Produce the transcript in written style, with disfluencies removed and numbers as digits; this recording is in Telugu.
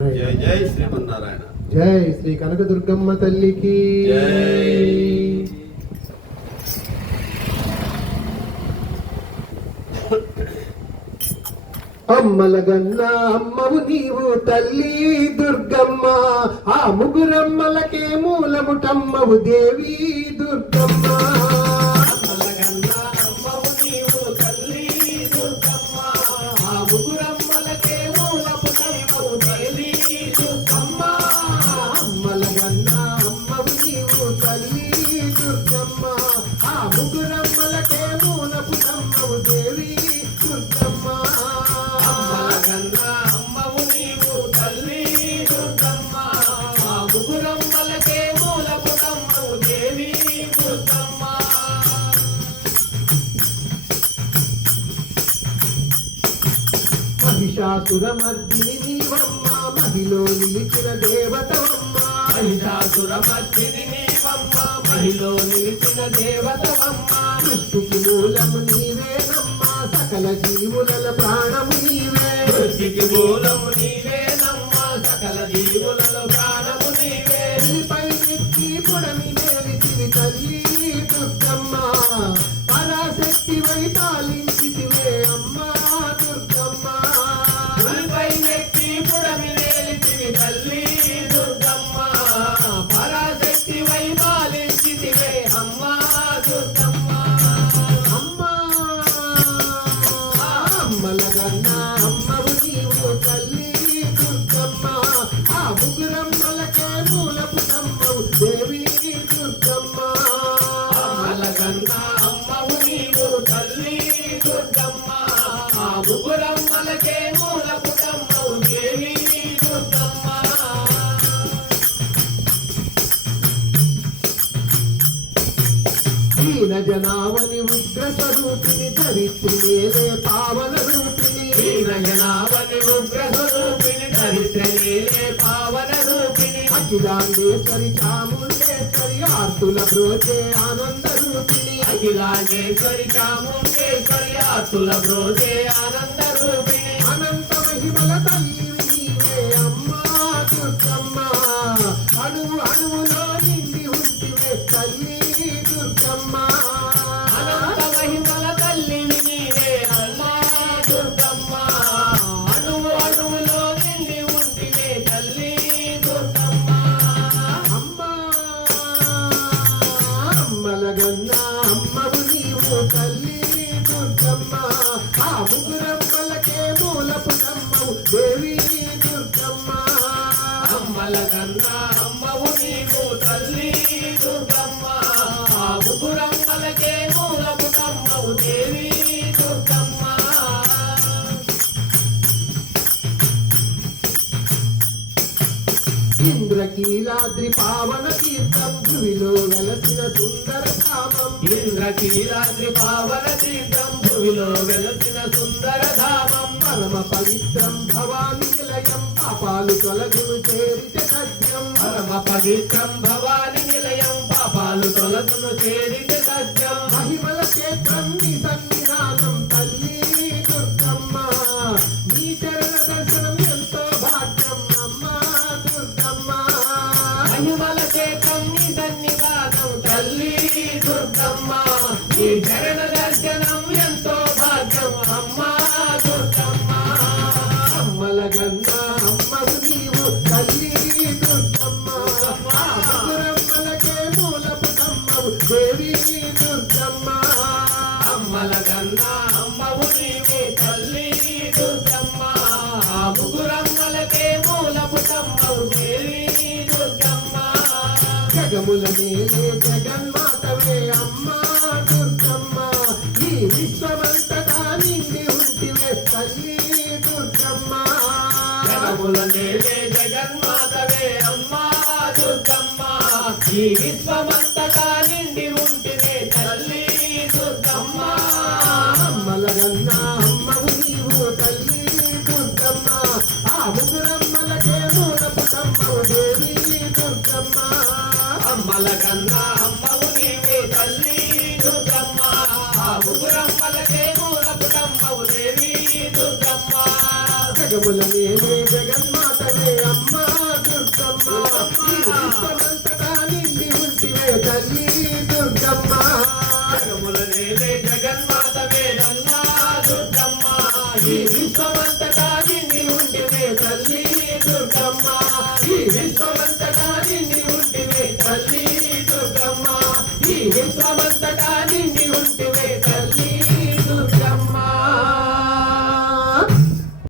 జై జై శ్రీమన్నారాయణ. జై శ్రీ కనకదుర్గమ్మ తల్లికి జై. అమ్మలగన్న అమ్మవు నీవు తల్లి దుర్గమ్మ, ఆ ముగురమ్మలకే మూలముటమ్మవు దేవి దుర్గమ్మ. అమ్మలగన్న అమ్మవు నీవు తల్లి దుర్గమ్మ, ఆ ముగురమ్మలకే మూలముటమ్మవు దేవి దుర్గమ్మ. అమ్మలగన్న అమ్మవు నీవు తల్లి దుర్గమ్మ, ఆ ముగురమ్మలకే మూలముటమ్మవు దేవి దుర్గమ్మ. అమ్మవు నీవు తల్లి దుర్గమ్మ, ఆ ముగురమ్మలకే మూలపుటమ్మవు దేవి దుర్గమ్మ. మహిషాసురమర్దిని నీవమ్మ, మహిలో నిలిచిన దేవతవమ్మ. మహిషాసురమర్దిని నీవమ్మ, మహిలో నిలిచిన దేవతవమ్మ. సృష్టికి మూలము నీవేనమ్మ, సకల జీవుల ప్రాణము నీవే. సృష్టికి మూలము నీవేనమ్మ, సకల జీవుల ప్రాణము నీవే. నీపై నెక్కి పొడమి నేలితివి తల్లి దుర్గమ్మ, పరాశక్తివై పాలించితివే అమ్మా దుర్గమ్మ. నీపై నెక్కి పొడమి నేలితివి తల్లి దుర్గమ్మ, పరాశక్తివై పాలించితివే అమ్మా దుర్గమ్మ. అమ్మలగన్న అమ్మవు నీవు తల్లి దుర్గమ్మ, ఆ ముగురమ్మలకే మూలపుటమ్మవు దేవి దుర్గమ్మ. అమ్మలగన్న అమ్మవు నీవు తల్లి దుర్గమ్మ, ఆ ముగురమ్మలకే మూలపుటమ్మవు దేవి దుర్గమ్మ. దీన జనావని ఉగ్ర స్వరూపిణి, ధరిత్రినేలే పావన రూపిణి. దీన జనావని ఉగ్ర స్వరూపిణి, ధరిత్రినేలే పావన రూపిణి. అఖిలాండేశ్వరి చాముండేశ్వరి, ఆర్తుల బ్రోచే ఆనంద రూపిణి. అఖిలాండేశ్వరి చాముండేశ్వరి, ఆర్తుల బ్రోచే ఆనంద రూపిణి. అనంత మహిమల తల్లి నీవే అమ్మా దుర్గమ్మ, అణువు అణువులో నిండి ఉంటివే తల్లి దుర్గమ్మ. అనంత మహిమల తల్లి నీవే అమ్మా దుర్గమ్మ, అణువు అణువులో నిండి ఉంటివే తల్లి దుర్గమ్మ. అమ్మా అమ్మలగన్న అమ్మవు నీవు తల్లి దుర్గమ్మ, ఆ ముగురమ్మలకే మూలపుటమ్మవు దేవి దుర్గమ్మ. అమ్మలగన్న అమ్మవు నీవు తల్లి దుర్గమ్మ, ఆ ముగురమ్మలకే మూలపుటమ్మవు దేవి దుర్గమ్మ. ఇంద్రకీలాద్రి పావన తీర్థం, భూమిలో వెలసిన సుందర ధామం. ఇంద్రకీలాద్రి పావన తీర్థం, భూమిలో వెలసిన సుందర ధామం. పరమ పవిత్రం భవాని నిలయం, పాపాలు తొలగును చేరితే సత్యం. పరమ పవిత్రం భవాని నిలయం, పాపాలు తొలగును చేరితే సత్యం. మహిమల క్షేత్రం నీ సన్నిధానం తల్లి దుర్గమ్మ, నీ చరణ దర్శనం ఎంతో భాగ్యం అమ్మా దుర్గమ్మ. మహిమల క్షేత్రం నీ సన్నిధానం తల్లి దుర్గమ్మ, నీ చరణ దర్శనం ఎంతో భాగ్యం అమ్మా దుర్గమ్మ. అమ్మలగన్న అమ్మవు నీవు తల్లి దుర్గమ్మ, ఆ ముగురమ్మలకే మూలపుటమ్మవు దేవి దుర్గమ్మ. అమ్మలగన్న అమ్మవు నీవు తల్లి దుర్గమ్మ, ఆ ముగురమ్మలకే మూలపుటమ్మవు దేవి దుర్గమ్మ. జగముల నేలే జగన్మాతవే అమ్మా దుర్గమ్మ, ఈ విశ్వమంతటా నిండి ఉంటివే తల్లి దుర్గమ్మ. జగముల నేలే జగన్మాతవే అమ్మా దుర్గమ్మ, ఈ విశ్వమంతటా నిండి ఉంటివే తల్లి దుర్గమ్మ. అమ్మలగన్న అమ్మవు నీవు తల్లి దుర్గమ్మ, ఆ ముగురమ్మలకే మూలపుటమ్మవు దేవి దుర్గమ్మ. అమ్మలగన్న అమ్మవు నీవే తల్లి దుర్గమ్మ, ఆ ముగురమ్మలకే మూలపుటమ్మవు దేవి దుర్గమ్మ. జగముల నేలే జగన్మాతవే దుర్గమ్మ ఈ విశ్వమంతటా నిండి ఉంటివే తల్లి దుర్గమ్మ ఈ విశ్వమంతటా నిండి